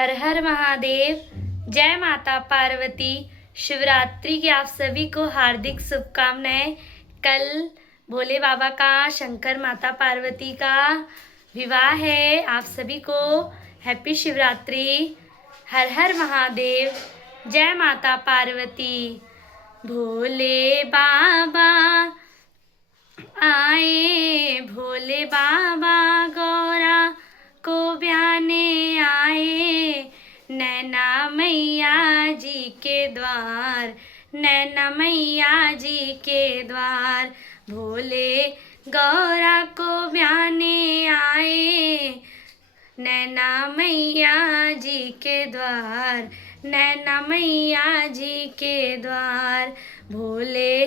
हर हर महादेव। जय माता पार्वती। शिवरात्रि की आप सभी को हार्दिक शुभकामनाएं। कल भोले बाबा का शंकर माता पार्वती का विवाह है। आप सभी को हैप्पी शिवरात्रि। हर हर महादेव। जय माता पार्वती। भोले बाबा आए, भोले बाबा गौरा को ब्याने आए। नैना मैया जी के द्वार, नैना मैया जी के द्वार। भोले गौरा को ब्याने आए, नैना मैया जी के द्वार, नैना मैया जी के द्वार। भोले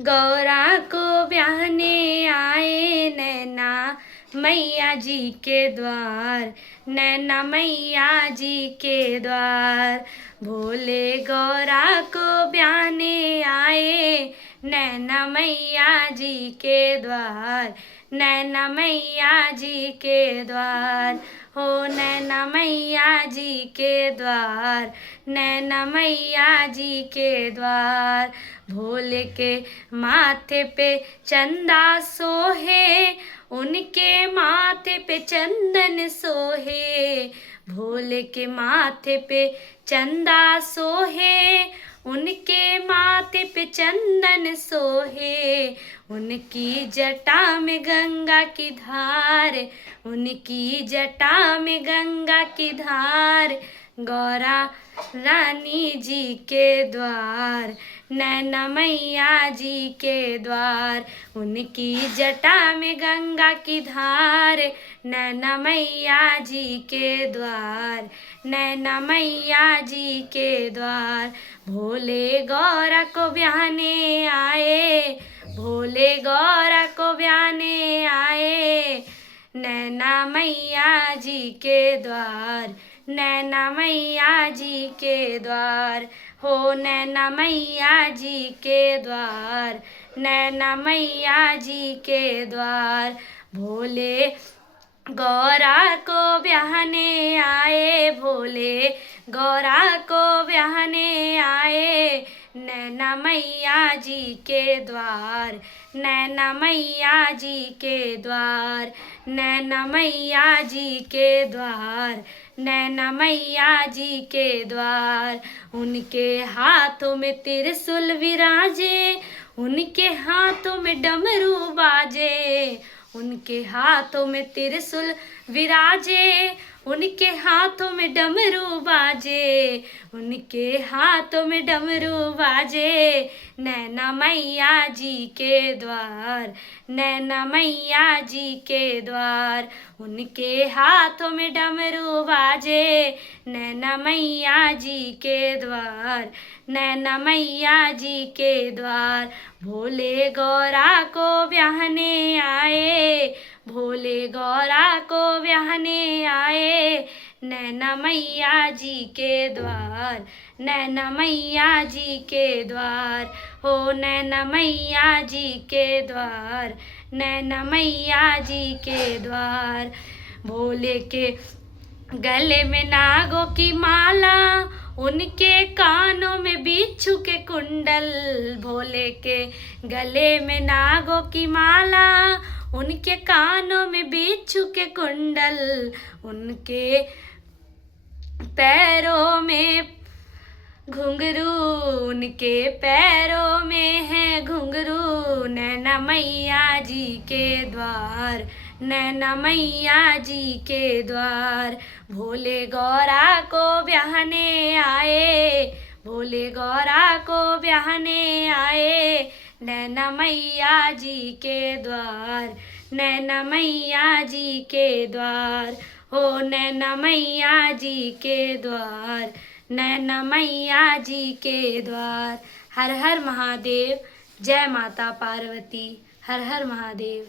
गौरा को ब्याहने आए, नैना मैया जी के द्वार, नैना मैया जी के द्वार। भोले गौरा को ब्याहने आए, नैना मैया जी के द्वार, नैना मैया जी के द्वार। हो नैना मैया जी के द्वार, नैना मैया जी के द्वार। भोले के माथे पे चंदा सोहे, उनके माथे पे चंदन सोहे। भोले के माथे पे चंदा सोहे, उनके माथे पे चंदन सोहे। उनकी जटा में गंगा की धार, उनकी जटा में गंगा की धार। गौरा रानी जी के द्वार, नैना मैया जी के द्वार। उनकी जटा में गंगा की धार, नैना मैया जी के द्वार, नैना मैया जी के द्वार। भोले गौरा को ब्याहने आए, भोले गौरा को ब्याहने आए। नैना मैया जी के द्वार, नैना मैया जी के द्वार। हो नैना मैया जी के द्वार, नैना मैया जी के द्वार। भोले गौरा को ब्याहने आए, भोले गौरा को ब्याहने आए। नैना मैया जी के द्वार, नैना मैया जी के द्वार, नैना मैया जी के द्वार, नैना मैया जी के द्वार। उनके हाथों में त्रिशूल विराजे, उनके हाथों में डमरू बाजे। उनके हाथों में त्रिशूल विराजे, उनके हाथों में डमरू बाजे, उनके हाथों में डमरू बाजे। नैना मैया जी के द्वार, नैना मैया जी के द्वार। उनके हाथों में डमरू बाजे, नैना मैया जी के द्वार, नैना मैया जी के द्वार। भोले गौरा को ब्याहने आए, भोले गौरा को ब्याहने आए। नैना मैया जी के द्वार, नैना मैया जी के द्वार। हो नैना मैया जी के द्वार, नैना मैया जी के द्वार। भोले के गले में नागों की माला, उनके कानों में बिच्छू के कुंडल। भोले के गले में नागों की माला, उनके कानों में बिच्छू के कुंडल। उनके पैरों में घुंघरू, उनके पैरों में है घुंघरू। नैना मैया जी के द्वार, नैना मैया जी के द्वार। भोले गौरा को ब्याहने आए, भोले गौरा को ब्याहने आए। नैना मैया जी के द्वार, नैना मैया जी के द्वार। हो नैना मैया जी के द्वार, नैना मैया जी के द्वार। हर हर महादेव। जय माता पार्वती। हर हर महादेव।